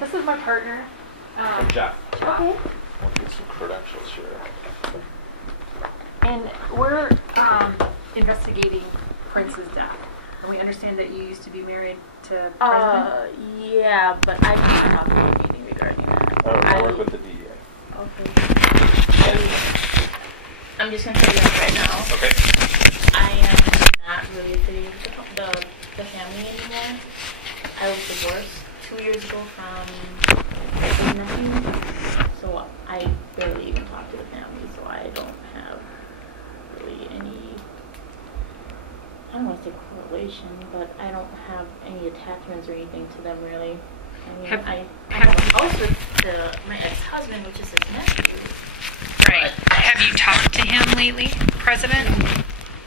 This is my partner. I'm Jeff. Okay. I'll get some credentials here. And we're investigating Prince's death. And we understand that you used to be married to President? Yeah, but I can't talk to anything regarding that. I work with the DEA. Okay. I'm just going to tell you that right now. Okay. I am not really affiliated with the family anymore. I was divorced 2 years ago from my nephew, so I barely even talk to the family, so I don't have really any, I don't want to say correlation, but I don't have any attachments or anything to them really. I mean, I have a house with my ex-husband, which is his nephew. Right. Have you talked to him lately, President?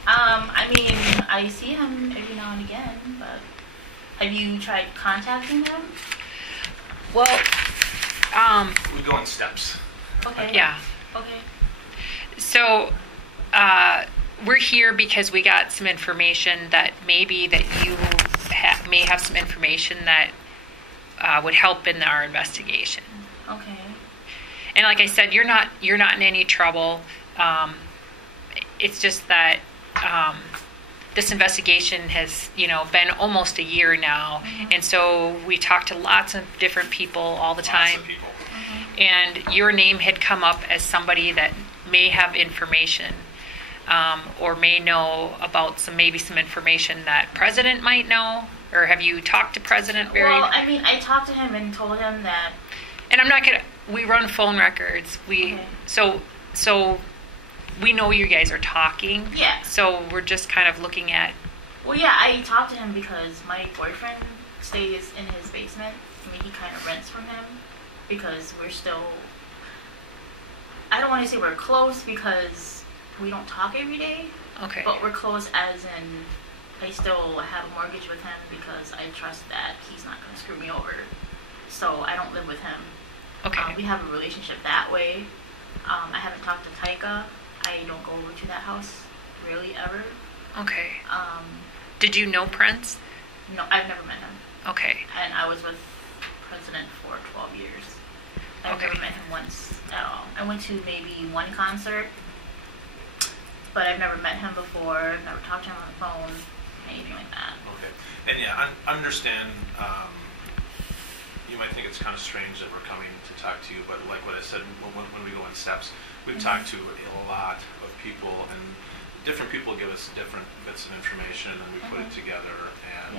I mean, I see him every now and again, but have you tried contacting him? Well, We go in steps. Okay. yeah. Okay. So, we're here because we got some information that maybe that you may have some information that would help in our investigation. Okay. And like I said, you're not in any trouble. It's just that this investigation has, been almost a year now, and so we talked to lots of different people all the time. Lots of people. And your name had come up as somebody that may have information, or may know about some information that President might know. Or have you talked to President very? Well, I mean, I talked to him and told him that. And I'm not gonna. We run phone records. So we know you guys are talking. Yeah. So we're just kind of looking at. Well, yeah, I talked to him because my boyfriend stays in his basement. I mean, he kind of rents from him because we're still. I don't want to say we're close because we don't talk every day. Okay. But we're close as in I still have a mortgage with him because I trust that he's not going to screw me over. So I don't live with him. Okay. We have a relationship that way. I haven't talked to Taika. I don't go over to that house really ever. Okay. Did Did you know Prince? No, I've never met him. Okay. And I was with President for 12 years. I've Okay. never met him once at all. I went to maybe one concert, but I've never met him before, never talked to him on the phone, anything like that. Okay. And yeah, I understand, you might think it's kind of strange that we're coming to talk to you, but like what I said, when we go in steps, we've talked to a lot of people, and different people give us different bits of information, and we put it together, and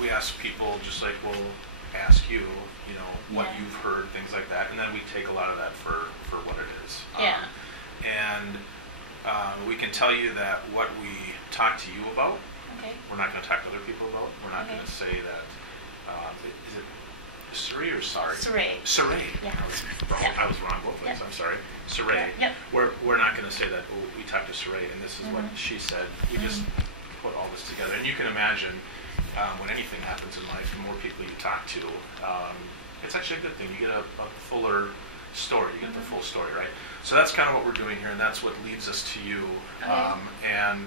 we ask people, just like we'll ask you, what you've heard, things like that, and then we take a lot of that for what it is. And we can tell you that what we talk to you about, we're not going to talk to other people about. We're not going to say that, is it Sarei or Sarei? Sarei. Yeah. I was wrong both ways. I'm sorry. Sarei. Yep. We're not going to say that, we talked to Sarei and this is what she said. We just put all this together. And you can imagine when anything happens in life, the more people you talk to, it's actually a good thing. You get a fuller story. You get the full story, right? So that's kind of what we're doing here, and that's what leads us to you. And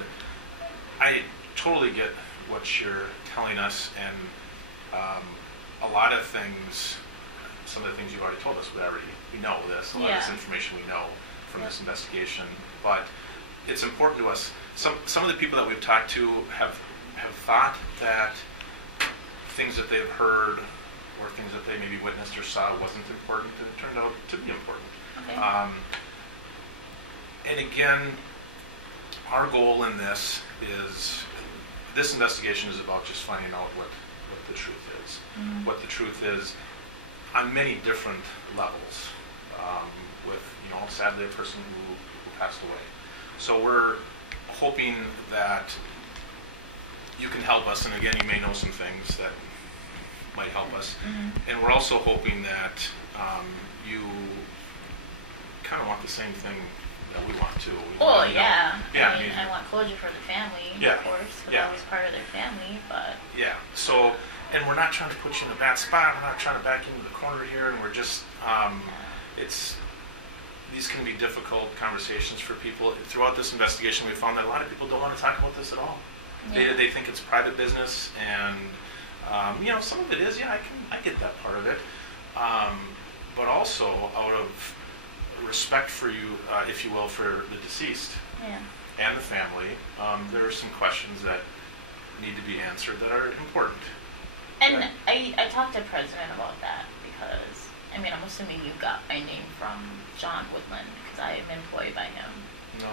I totally get what you're telling us, and a lot of things, some of the things you've already told us, we know this, a lot of this information we know from this investigation, but it's important to us. Some of the people that we've talked to have thought that things that they've heard or things that they maybe witnessed or saw wasn't important, and it turned out to be important. And again, our goal in this investigation is about just finding out what the truth is. What the truth is on many different levels, with, sadly, a person who passed away. So we're hoping that you can help us, and again, you may know some things that might help us. And we're also hoping that you kind of want the same thing that we want to. I want closure for the family, of course, because I was part of their family, but... Yeah, so, and we're not trying to put you in a bad spot, we're not trying to back you into the corner here, and we're just, these can be difficult conversations for people. Throughout this investigation, we found that a lot of people don't want to talk about this at all. They think it's private business, and Some of it is, I get that part of it. But also out of respect for you, if you will, for the deceased and the family, there are some questions that need to be answered that are important. And I talked to President about that because, I'm assuming you got my name from John Woodland because I am employed by him. No.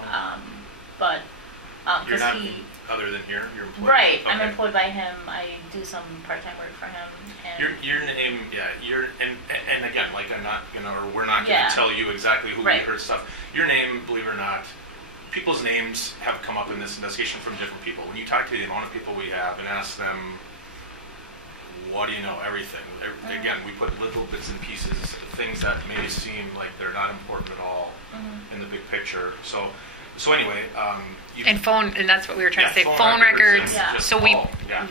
You're Because not, other than here, you're employed? Right, Okay. I'm employed by him. I do some part-time work for him. And Your name, and again, like I'm not gonna, or we're not gonna tell you exactly who we heard stuff. Your name, believe it or not, people's names have come up in this investigation from different people. When you talk to the amount of people we have and ask them, what do you know? Everything. Again, we put little bits and pieces, things that may seem like they're not important at all in the big picture. So anyway, and that's what we were trying to say. Phone records. Yeah. So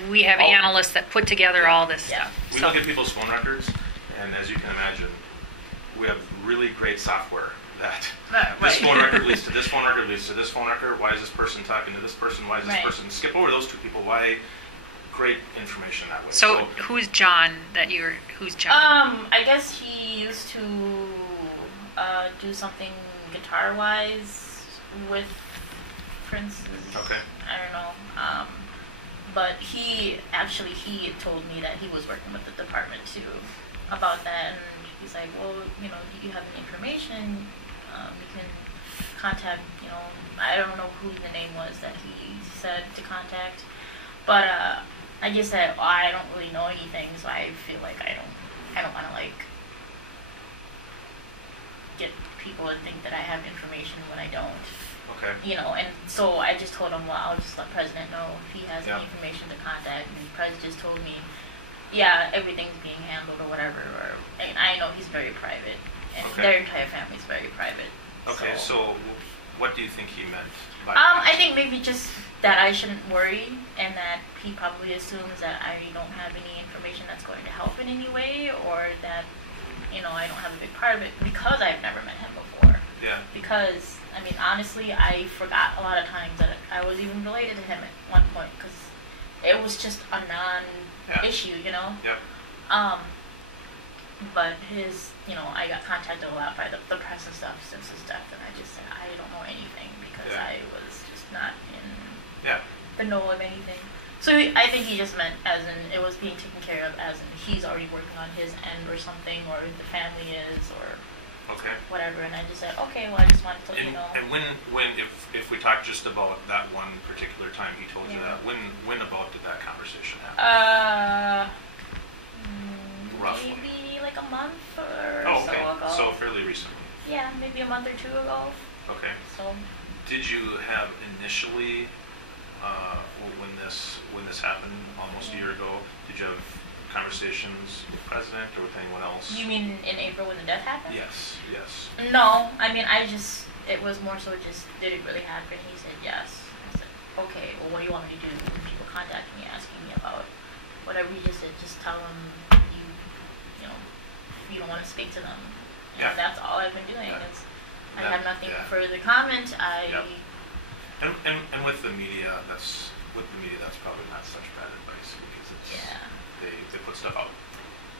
we have analysts that put together all this stuff. We look at people's phone records, and as you can imagine, we have really great software that this phone record leads to this phone record leads to this phone record. Why is this person talking to this person? Why is this person? Skip over those two people. Why? Great information that way. So who's John? Who's John? I guess he used to do something guitar-wise with Prince's. Okay. I don't know. But he told me that he was working with the department too about that, and he's like, well, do you have any information? You can contact, I don't know who the name was that he said to contact, but I just said, I don't really know anything, so I feel like I don't want to get people to think that I have information when I don't. Okay. And so I just told him, well, I'll just let President know if he has any information to contact. And President just told me, everything's being handled or whatever. And I know he's very private, and their entire family's very private. Okay, so what do you think he meant by I think maybe just that I shouldn't worry, and that he probably assumes that I don't have any information that's going to help in any way, or that, I don't have a big part of it because I've never met him before. Yeah. Because, honestly, I forgot a lot of times that I was even related to him at one point, because it was just a non-issue, Yep. But his, I got contacted a lot by the press and stuff since his death, and I just said, I don't know anything, because I was just not in the know of anything. So I think he just meant as in it was being taken care of, as in he's already working on his end or something, or the family is, or whatever. And I just said, okay, well, I just wanted to let you know. And if we talk just about that one particular time he told you that, when about did that conversation happen? Roughly. Maybe like a month or so ago. So fairly recently. Yeah, maybe a month or two ago. Okay. So. Did you have initially, when this happened almost a year ago, did you have conversations with the president or with anyone else? You mean in April when the death happened? Yes. No, it was more so just, did it really happen? He said yes. I said, okay, well, what do you want me to do? When people contact me asking me about whatever he just said, just tell them you don't want to speak to them. And that's all I've been doing. I have nothing further to comment. And with the media, that's probably not such bad advice, because they put stuff out.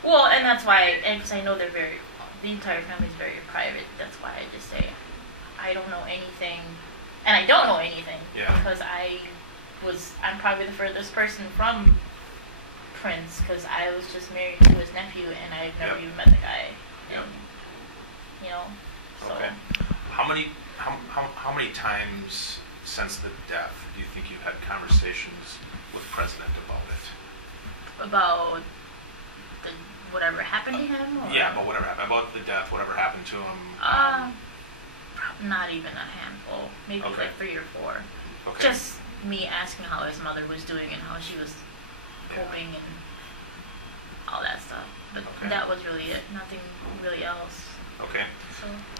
Well, and that's why, because I know the entire family's very private. That's why I just say I don't know anything, and I don't know anything because I'm probably the furthest person from Prince, because I was just married to his nephew, and I've never even met the guy. And, so. Okay. How many times since the death do you think you've had conversations with President about it? About whatever happened to him? Or? Yeah, about whatever happened. About the death, whatever happened to him. Not even a handful. Maybe like 3 or 4. Okay. Just me asking how his mother was doing and how she was coping and all that stuff. But that was really it. Nothing really else. Okay.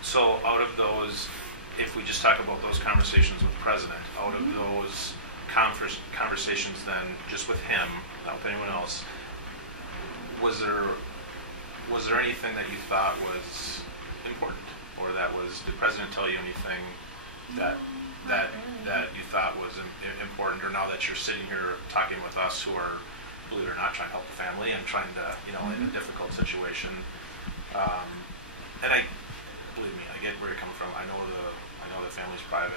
So out of those, if we just talk about those conversations with the president, out of those conversations then, just with him, not with anyone else, was there anything that you thought was important, or did the president tell you anything that you thought was important, or now that you're sitting here talking with us who are believe it or not, trying to help the family and trying to, you know, in a difficult situation. And believe me, I get where you're coming from. I know the family's private.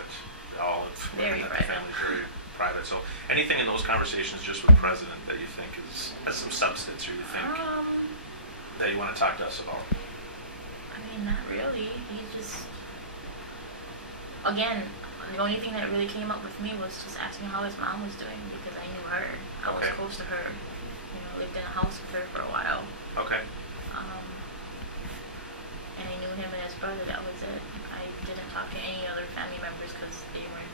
They all have Very the private. family's very private. So anything in those conversations just with President that you think has some substance, or you think that you want to talk to us about? I mean, not really. He just, again, the only thing that really came up with me was just asking how his mom was doing, because I knew her. I was Okay. close to her. You know, lived in a house with her for a while. Okay. And I knew him and his brother. That was it. I didn't talk to any other family members because they weren't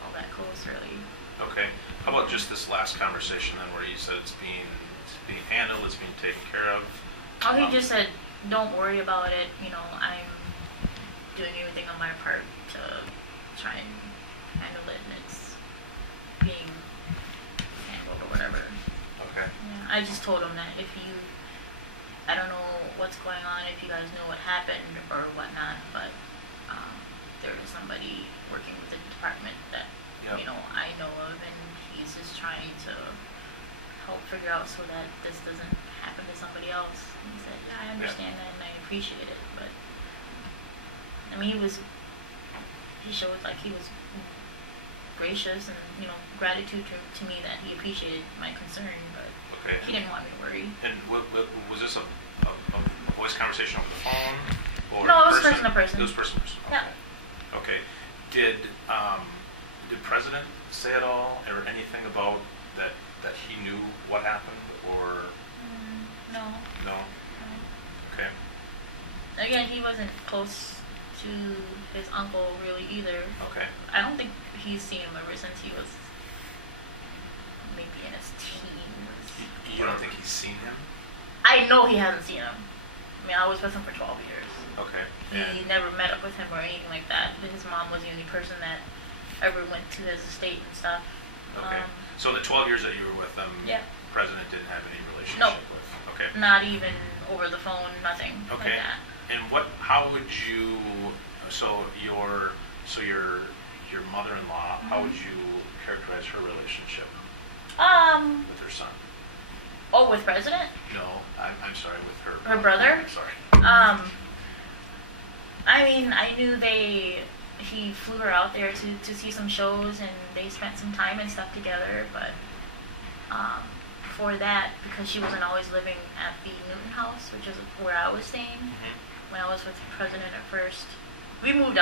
all that close, really. Okay. How about just this last conversation then, where you said it's being handled, it's being taken care of? Oh, he just said, "Don't worry about it. You know, I'm doing everything on my part to try and handle it, and it's being handled or whatever." Okay. Yeah, I just told him that I don't know what's going on, if you guys know what happened or whatnot, but there is somebody working with the department that, Yep. you know, I know of, and he's just trying to help figure out so that this doesn't happen to somebody else. And he said, yeah, I understand that and I appreciate it, but I mean, he showed like he was gracious and, you know, gratitude to me that he appreciated my concern, but Okay. he didn't want me to worry. And was this a voice conversation over the phone? Or No, it was in person to person. It was person to person. Okay. Yeah. Okay. Did President say at all or anything about that he knew what happened, or No. no? Okay. Again, he wasn't close to his uncle really either. Okay. I don't think he's seen him ever since he was maybe in his teens. You don't think he's seen him? I know he hasn't seen him. I mean, I was with him for 12 years. Okay. He never met up with him or anything like that. His mom was the only person that ever went to his estate and stuff. Okay. So the 12 years that you were with them, Yeah. President didn't have any relationship No. with? Okay. Not even over the phone, nothing Okay. like that. And how would you, so your mother-in-law, how would you characterize her relationship with her son? Oh, with President? No, I'm sorry, with her. Her brother? Sorry. I mean, I knew he flew her out there to see some shows, and they spent some time and stuff together, but for that, because she wasn't always living at the Newton house, which is where I was staying, when I was with the President at first, we moved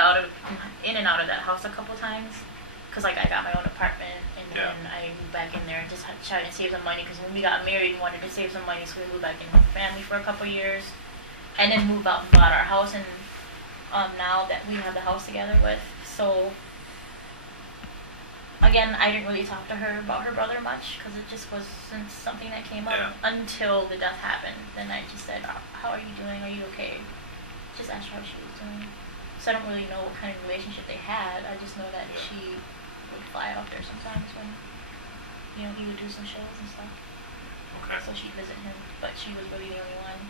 in and out of that house a couple times, because like I got my own apartment, and then I moved back in there and just tried to save some money, because when we got married, we wanted to save some money, so we moved back in with the family for a couple years, and then moved out and bought our house, and now that we have the house together with. So again, I didn't really talk to her about her brother much, because it just wasn't something that came up until the death happened. Then I just said, how are you doing? Are you okay? Just asked her how she was doing. So I don't really know what kind of relationship they had. I just know that she would fly out there sometimes when, you know, he would do some shows and stuff. Okay. So she'd visit him, but she was really the only one.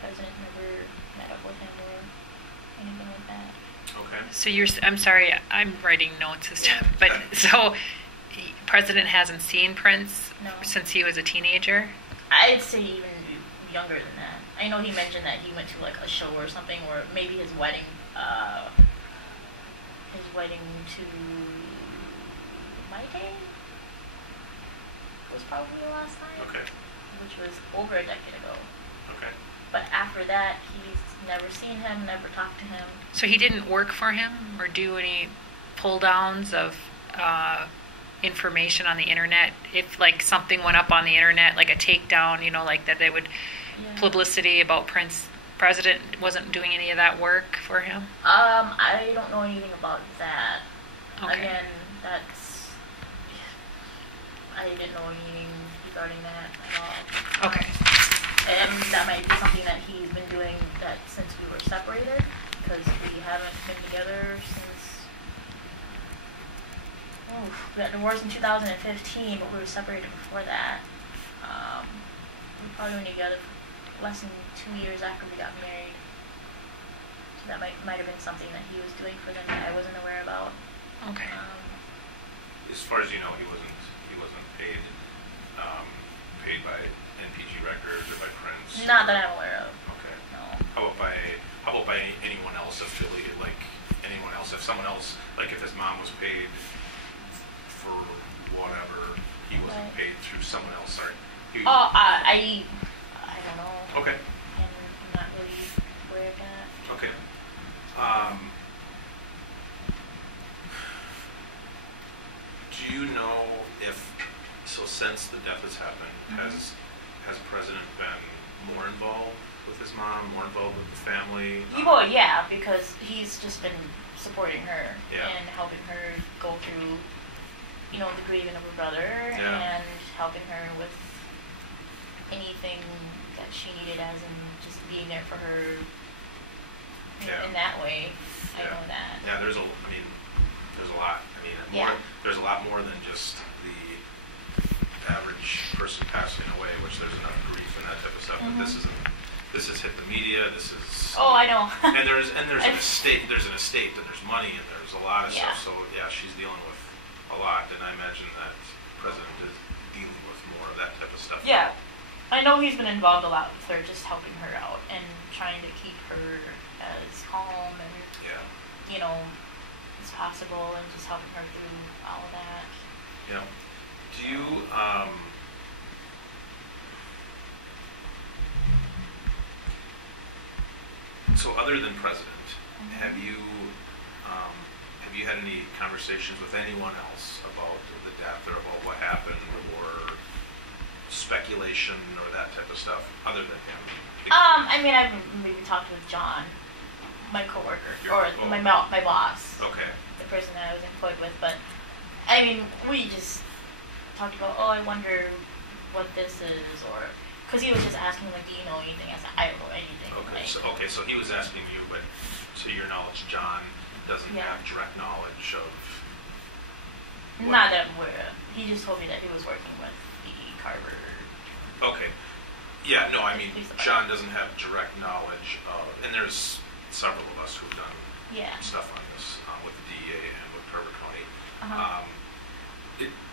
President never met up with him or anything like that. Okay. So I'm sorry, I'm writing notes this time, but so President hasn't seen Prince since he was a teenager? I'd say even younger than that. I know he mentioned that he went to like a show or something, or maybe his wedding to Maite was probably the last time. Okay. Which was over a decade ago. Okay. But after that, he's never seen him, never talked to him. So he didn't work for him or do any pull downs of information on the internet? If like something went up on the internet, like a takedown, you know, like that they would publicity about President wasn't doing any of that work for him? I don't know anything about that. Okay. Again, I didn't know anything regarding that at all. Okay. And that might be something that he's been doing that since we were separated, because we haven't been together since, we got divorced in 2015, but we were separated before that. We probably were together for less than 2 years after we got married. So that might have been something that he was doing for them that I wasn't aware about. Okay. As far as you know, he wasn't paid paid by NPG Records or by Prince? Not that I'm aware of. Okay. No. How about by anyone else affiliated, like anyone else? If someone else, like if his mom was paid for whatever, he wasn't paid through someone else. Sorry. I don't know. Okay. And I'm not really aware of that. Okay. Do you know if so? Since the death has happened, has President been more involved with his mom, more involved with the family? Well, yeah, because he's just been supporting her Yeah. and helping her go through, you know, the grieving of her brother Yeah. and helping her with anything that she needed, as in just being there for her. You know, Yeah. in that way, I Yeah. know that. Yeah, there's a lot. I mean, Yeah. there's a lot more than just the average person passing away, which there's enough grief and that type of stuff. But this has hit the media. This is Oh, I know. and there's an estate. There's an estate, and there's money, and there's a lot of Yeah. stuff. So yeah, she's dealing with a lot, and I imagine that President is dealing with more of that type of stuff. Yeah. I know he's been involved a lot with her, just helping her out and trying to keep her as calm and, Yeah. you know, as possible, and just helping her through all of that. Yeah. Do you so other than President, have you had any conversations with anyone else about the death or about what happened or speculation or that type of stuff other than him? I mean, I've maybe talked with John, my coworker, or my boss, Okay. the person that I was employed with, but I mean, we just talked about, oh, I wonder what this is, or because he was just asking, like, do you know anything? I said, I don't know anything. Okay. Like, So he was asking you, but to your knowledge, John doesn't Yeah. have direct knowledge of. not that I'm aware of. He just told me that he was working with the Carver. Okay. Yeah, no, I mean, He's the John doesn't have direct knowledge of, and there's several of us who've done Yeah. stuff on this with the DEA and with Carver County. Uh-huh.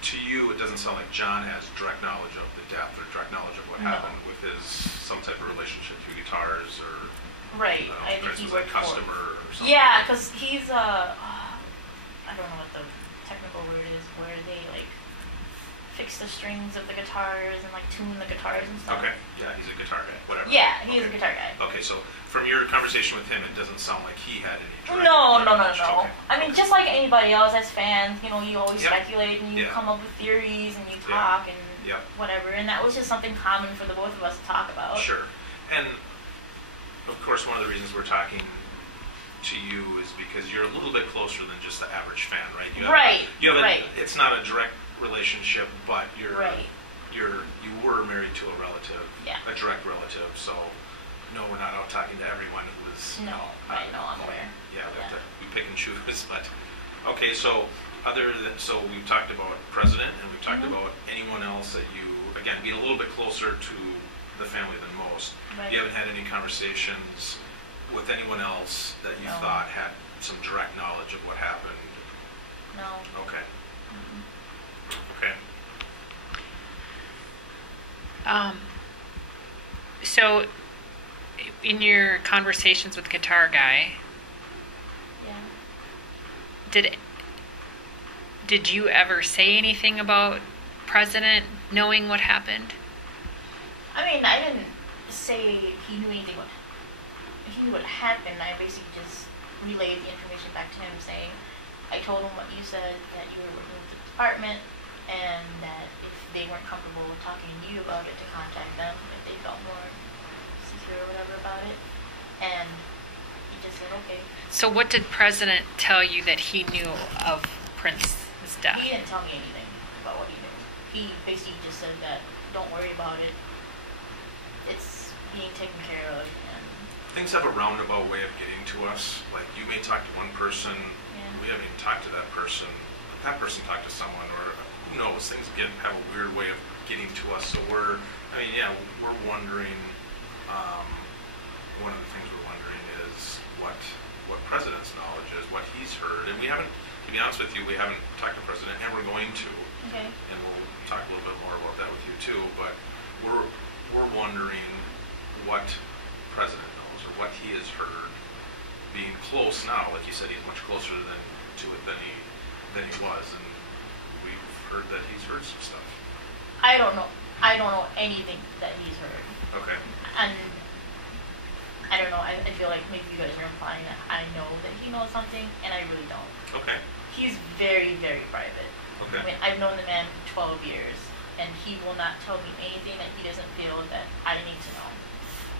To you, it doesn't sound like John has direct knowledge of the death or direct knowledge of what No. happened with his some type of relationship through guitars or Right. I think Chris he was a worked customer or something. Yeah, because he's I don't know what the technical word is, where they like fix the strings of the guitars and like tune the guitars and stuff. Okay. Yeah, he's a guitar guy. Whatever. Yeah, he's Okay. a guitar guy. Okay, so from your conversation with him, it doesn't sound like he had any direct No. knowledge. Okay. I mean, just like anybody else as fans, you know, you always Yep. speculate and you Yeah. come up with theories and you Yeah. talk and Yep. whatever, and that was just something common for the both of us to talk about. Sure. And of course, one of the reasons we're talking to you is because you're a little bit closer than just the average fan, right? Right. Right. It's not a direct relationship, but you were married to a relative, Yeah. a direct relative. So no, we're not out talking to everyone who was. No, I know, I'm aware. Yeah, we have Yeah. to pick and choose. But okay, so we've talked about President, and we've talked about anyone else that you again being a little bit closer to the family than most. Right. You haven't had any conversations with anyone else that you No. thought had some direct knowledge of what happened? No. Okay. Okay. So, in your conversations with Guitar Guy, Yeah. did you ever say anything about President knowing what happened? I mean, I didn't say he knew anything what happened. I basically just relayed the information back to him, saying, I told him what you said, that you were working with the department, and that if they weren't comfortable with talking to you about it, to contact them if they felt more secure or whatever about it. And he just said, okay. So what did President tell you that he knew of Prince's death? He didn't tell me anything about what he knew. He basically just said that, don't worry about it. It's being taken care of. And Things have a roundabout way of getting to us. Like you may talk to one person, we haven't even talked to that person, but that person talked to someone, or who knows? Things have a weird way of getting to us. So we're wondering. One of the things we're wondering is what President's knowledge is, what he's heard, and we haven't. To be honest with you, we haven't talked to President, and we're going to. Okay. And we'll talk a little bit more about that with you too, but we're wondering what President knows or what he has heard. Being close now, like you said, he's much closer to it than he was, and we've heard that he's heard some stuff. I don't know anything that he's heard. Okay. And I don't know, I feel like maybe you guys are implying that I know that he knows something, and I really don't. Okay. He's very, very private. Okay. I mean, I've known the man 12 years, and he will not tell me anything that he doesn't feel that I need to know.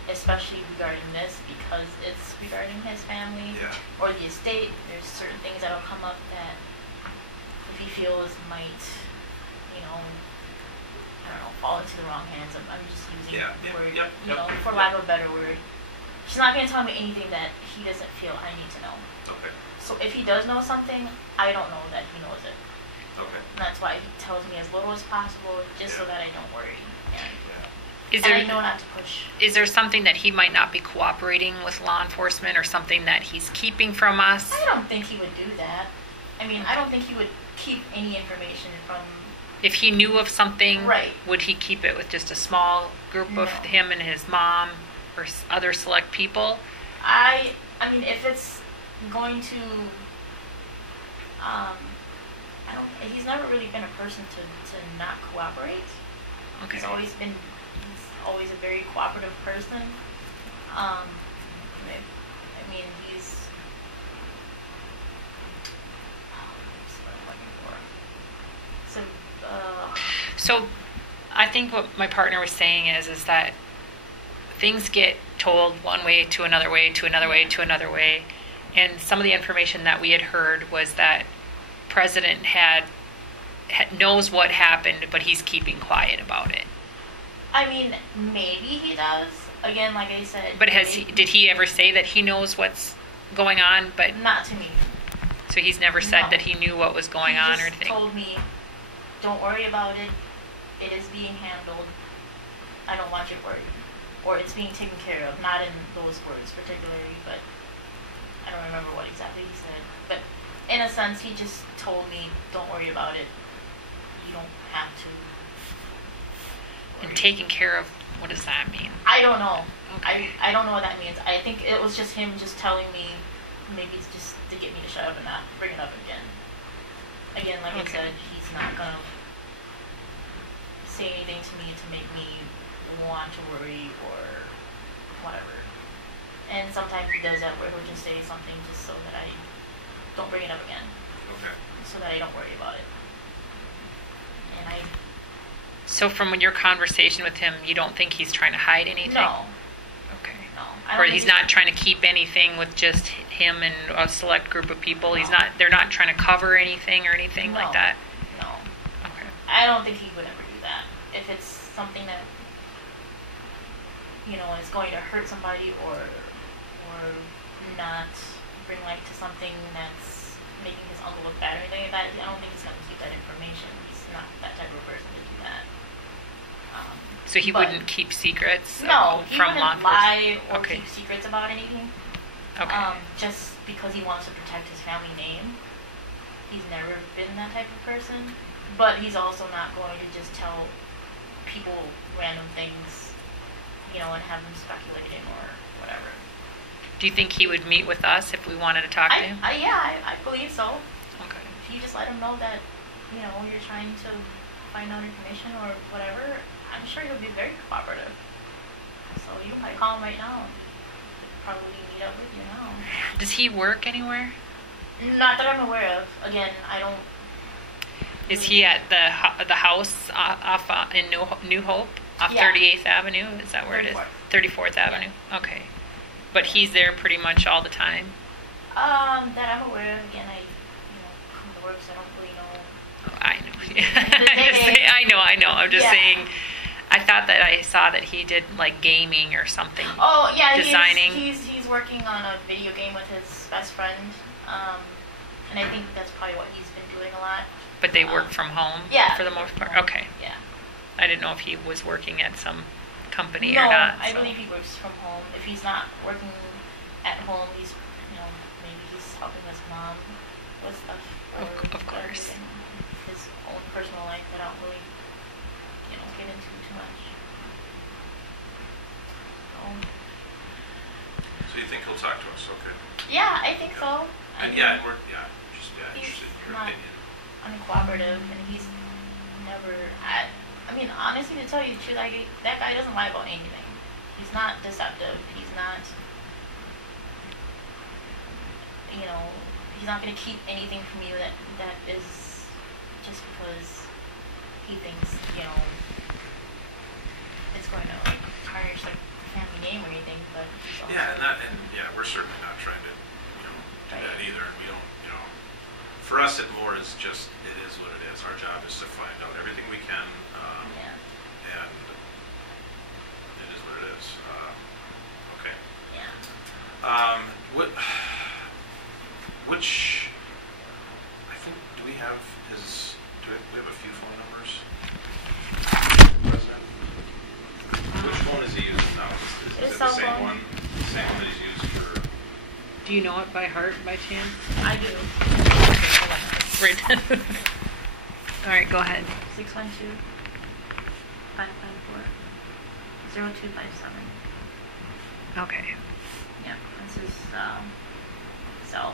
Especially regarding this, because it's regarding his family or the estate. There's certain things that'll come up that if he feels might, I don't know, fall into the wrong hands. I'm just using the word, for lack of a better word. He's not going to tell me anything that he doesn't feel I need to know. Okay. So if he does know something, I don't know that he knows it. Okay. And that's why he tells me as little as possible, just so that I don't worry. Is and there, I know not to push. Is there something that he might not be cooperating with law enforcement, or something that he's keeping from us? I don't think he would do that. I mean, I don't think he would keep any information from... If he knew of something, right, would he keep it with just a small group of him and his mom or other select people? I mean, if it's going to... he's never really been a person to not cooperate. Okay. He's always a very cooperative person. I mean, he's... what's what I'm looking for? So I think what my partner was saying is that things get told one way to another way to another way to another way. And some of the information that we had heard was that President knows what happened, but he's keeping quiet about it. I mean, maybe he does. Again, like I said. But did he ever say that he knows what's going on? But not to me. So he's never said that he knew what was going on or anything? He just told me, don't worry about it. It is being handled. I don't want you worried. Or it's being taken care of. Not in those words particularly, but I don't remember what exactly he said. But in a sense, he just told me, don't worry about it. You don't have to. And taking care of, what does that mean? I don't know. Okay. I don't know what that means. I think it was just him just telling me, maybe it's just to get me to shut up and not bring it up again. Again, like I said, he's not going to say anything to me to make me want to worry or whatever. And sometimes he does that where he'll just say something just so that I don't bring it up again. Okay. So that I don't worry about it. And So from your conversation with him, you don't think he's trying to hide anything? No. Okay. No. Or he's not trying to keep anything with just him and a select group of people? No. They're not trying to cover anything or anything like that? No. Okay. I don't think he would ever do that. If it's something that, is going to hurt somebody or not bring life to something that's making his uncle look bad or anything like that, I don't think he's going to keep that information. He's not that type of person to do that. So he wouldn't keep secrets from law enforcement? No, he wouldn't lie or keep secrets about anything. Okay. Just because he wants to protect his family name. He's never been that type of person. But he's also not going to just tell people random things, and have them speculating or whatever. Do you think he would meet with us if we wanted to talk to him? I believe so. Okay. If you just let him know that, you're trying to find out information or whatever, I'm sure he'll be very cooperative. So you can probably call him right now. He'll probably meet up with you now. Does he work anywhere? Not that I'm aware of. Again, I don't... Is he at the house off in New Hope? Off 38th Avenue? Is that where 34th. It is? 34th Avenue. Okay. But he's there pretty much all the time? That I'm aware of. Again, I come to work, so I don't really know. Oh, I know. I know. I'm just saying, I thought that I saw that he did like gaming or something. Oh, yeah. Designing. He's working on a video game with his best friend. And I think that's probably what he's been doing a lot. But they work from home for the most part? Okay. Yeah. I didn't know if he was working at some company or not. No, I believe he works from home. If he's not working at home, he's, maybe he's helping his mom with stuff. Of course. In his own personal life that I don't really, get into too much. So you think he'll talk to us? Okay. Yeah, I think so. And I yeah, mean, and we're just he's interested in your not opinion. uncooperative, and he's never. I mean, honestly, to tell you the truth, that guy doesn't lie about anything. He's not deceptive. He's not. He's not going to keep anything from you that is just because he thinks it's going to tarnish like family name or anything. But he's also, we're certainly not trying to do Right. that either. And we don't for us it more is just it is what it is. Our job is to find out everything we can, and it is what it is. Okay. Yeah. Which I think do we have we have a few phone numbers? President? Which phone is he using now? Is it the cell same phone. one? The same one that he's used for? Do you know it by heart by chance? I do. Okay, hold on. Right. All right, go ahead. 612-554-0257. Okay. Yeah, this is cell.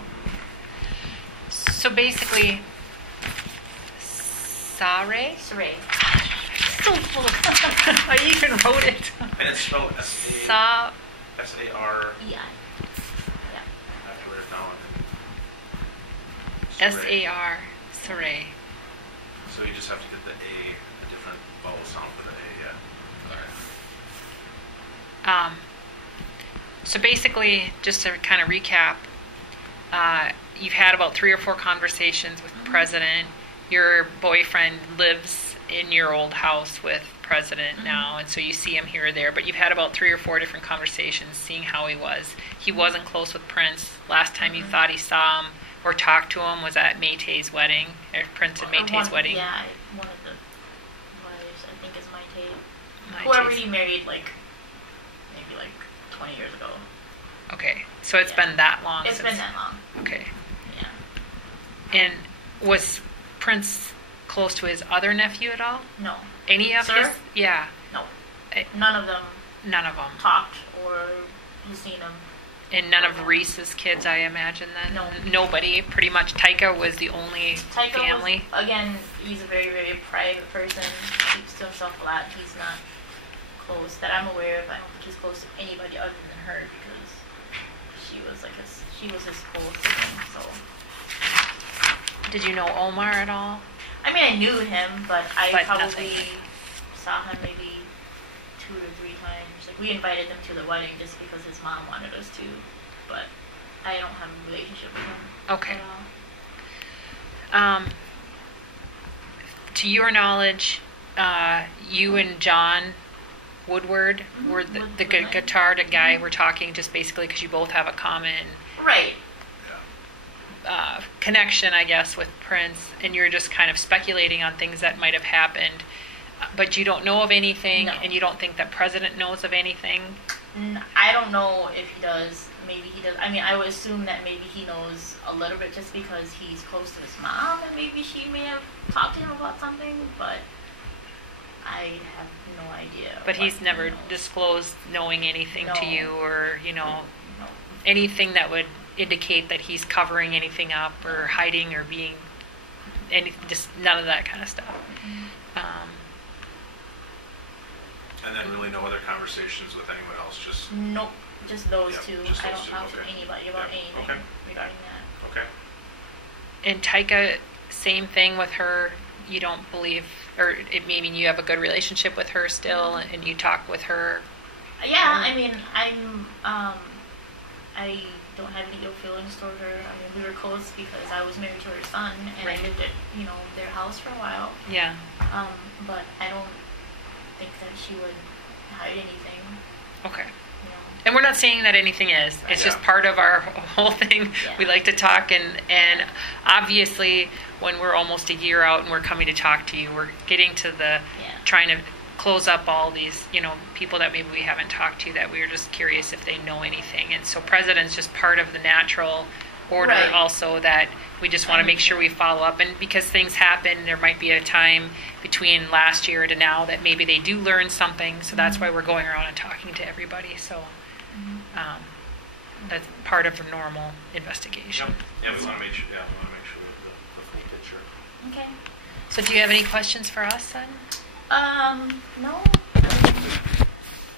So basically, Sarei? Sarei. So full of I even wrote it. And it's spelled Sa. S-A-R. Yeah. I have to write it down. S-A-R. Sarei. So you just have to get the a different vowel sound for the A, yeah. So basically, just to kind of recap, you've had about 3 or 4 conversations with the president. Your boyfriend lives in your old house with the president now, and so you see him here or there. But you've had about 3 or 4 different conversations, seeing how he was. He wasn't close with Prince. Last time you thought he saw him or talked to him was at Maytay's wedding, or Prince and Maytay's wedding. Yeah, one of the wives, I think, is Maytay. Maytay's. Whoever he married, maybe 20 years ago. Okay, so it's been that long. It's been that long. Okay. Yeah. And was Prince close to his other nephew at all? No. Any of Sir? his? Yeah. No. Eh, None of them None of them. talked or has seen him. And none of Reese's kids, I imagine, then? No. Nobody. Pretty much Taika was the only Taika family. was, again, he's a very, very private person. He keeps to himself a lot. He's not close, that I'm aware of. I don't think he's close to anybody other than her, because she was his close sibling, so. Did you know Omar at all? I mean, I knew him, but I But probably nothing. saw him maybe 2 or 3 times. Like, we invited them to the wedding just because his mom wanted us to, but I don't have a relationship with him Okay. at all. To your knowledge, you and John Woodward were the guitar guy were talking just basically because you both have a common Right. connection, I guess, with Prince, and you're just kind of speculating on things that might have happened, but you don't know of anything, No. and you don't think that President knows of anything? I don't know if he does. Maybe he does. I mean, I would assume that maybe he knows a little bit just because he's close to his mom, and maybe she may have talked to him about something, but I have no idea. But he's what never he knows. disclosed knowing anything to No. you, or, No. anything that would indicate that he's covering anything up or hiding or being just none of that kind of stuff. And then really no other conversations with anyone else, just, Nope. Just those Yep, two. just I those don't two, talk to okay. anybody about Yep, anything okay. regarding that. okay. And Taika, same thing with her. You don't believe, or maybe you have a good relationship with her still, and you talk with her. Yeah, I mean, I don't have any ill feelings toward her. I mean, we were close because I was married to her son, and Right. I lived at, their house for a while. Yeah. But I don't think that she would hide anything, Okay. you know. And we're not saying that anything is. It's just Yeah. part of our whole thing. Yeah. We like to talk, and obviously, when we're almost a year out and we're coming to talk to you, we're getting to the Yeah. trying to close up all these, people that maybe we haven't talked to, that we were just curious if they know anything. And so President's just part of the natural order Right. also that we just want to make sure we follow up. And because things happen, there might be a time between last year to now that maybe they do learn something. So that's why we're going around and talking to everybody. So that's part of the normal investigation. Yeah, we want to make sure. Yeah, we want to make sure the full picture. Okay. So do you have any questions for us then? No.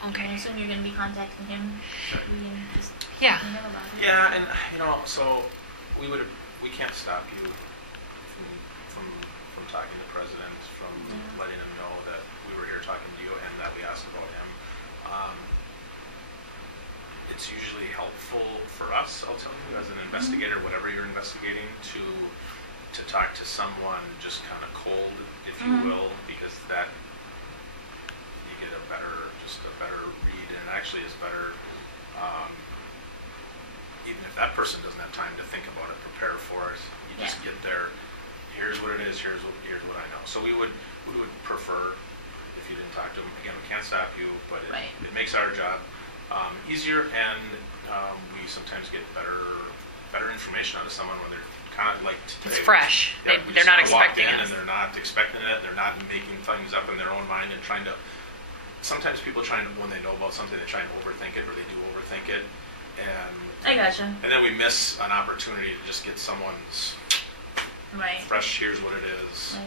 Okay. I assume you're going to be contacting him. We can just Yeah. talk to him about it. Yeah, and so we can't stop you from talking to the president, from letting him know that we were here talking to you and that we asked about him. It's usually helpful for us, I'll tell you, as an investigator, whatever you're investigating, to talk to someone just kind of cold, if you will, because that you get a better read, and it actually is better. Even if that person doesn't have time to think about it, prepare for it, you just get there. Here's what it is. Here's what I know. So we would prefer if you didn't talk to them. Again, we can't stop you, but it makes our job easier, and we sometimes get better information out of someone when they're kind of like today. It's fresh. Yeah, They're not expecting it, it. and they're not expecting it. They're not making things up in their own mind and trying to. Sometimes people when they know about something, they try and overthink it, or they do overthink it, and I gotcha. And then we miss an opportunity to just get someone's fresh. Here's what it is. Right.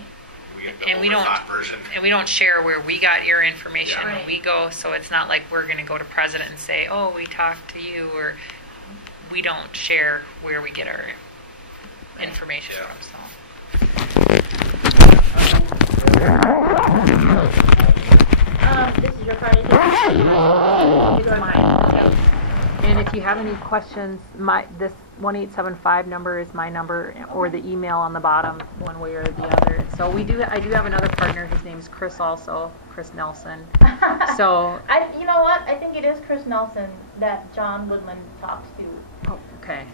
We get the And we don't overthought version. And we don't share where we got your information Yeah. when we go, so it's not like we're going to go to president and say, "Oh, we talked to you," or we don't share where we get our information from. So. This is your card. It's mine. And if you have any questions, this 1875 number is my number, or the email on the bottom, one way or the other. So I do have another partner. His name's Chris Nelson. So you know what? I think it is Chris Nelson that John Woodland talks to. oh, okay.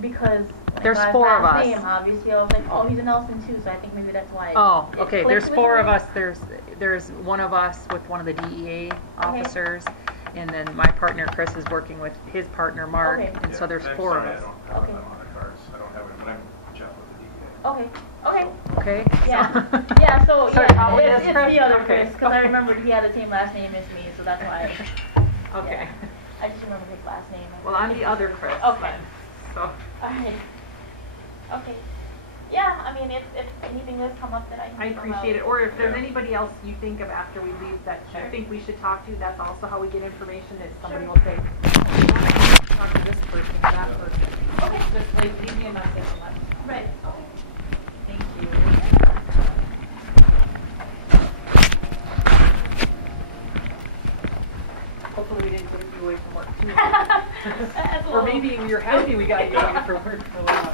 Because There's my four of last us. name, obviously, I was like, oh, he's a Nelson too, so I think maybe that's why. Oh, it okay. clicked There's with four me. of us. There's one of us with one of the DEA officers, and then my partner Chris is working with his partner Mark, Okay. and so there's I'm four sorry, of us. I don't have Okay. them on the cards. I don't have it, but I'm Jeff with the DEA. Okay. Okay. Yeah. Yeah. So So it yeah, probably it's is Chris? the other Okay. Chris because I remembered he had the same last name as me, so that's why. Okay. I just remember his last name. Well, I'm the other Chris. Okay. then. So. All right. Okay. Yeah, I mean, if anything does come up that I I need to know appreciate it. about. Or if there's anybody else you think of after we leave that you think we should talk to, that's also how we get information. Is somebody will say, talk to this person, that person. Okay. Just like leave me a message and let me know. Right. Okay. Thank you. Hopefully we didn't get you away from work too. That's a Or little- maybe you're happy we got you away from work for a while.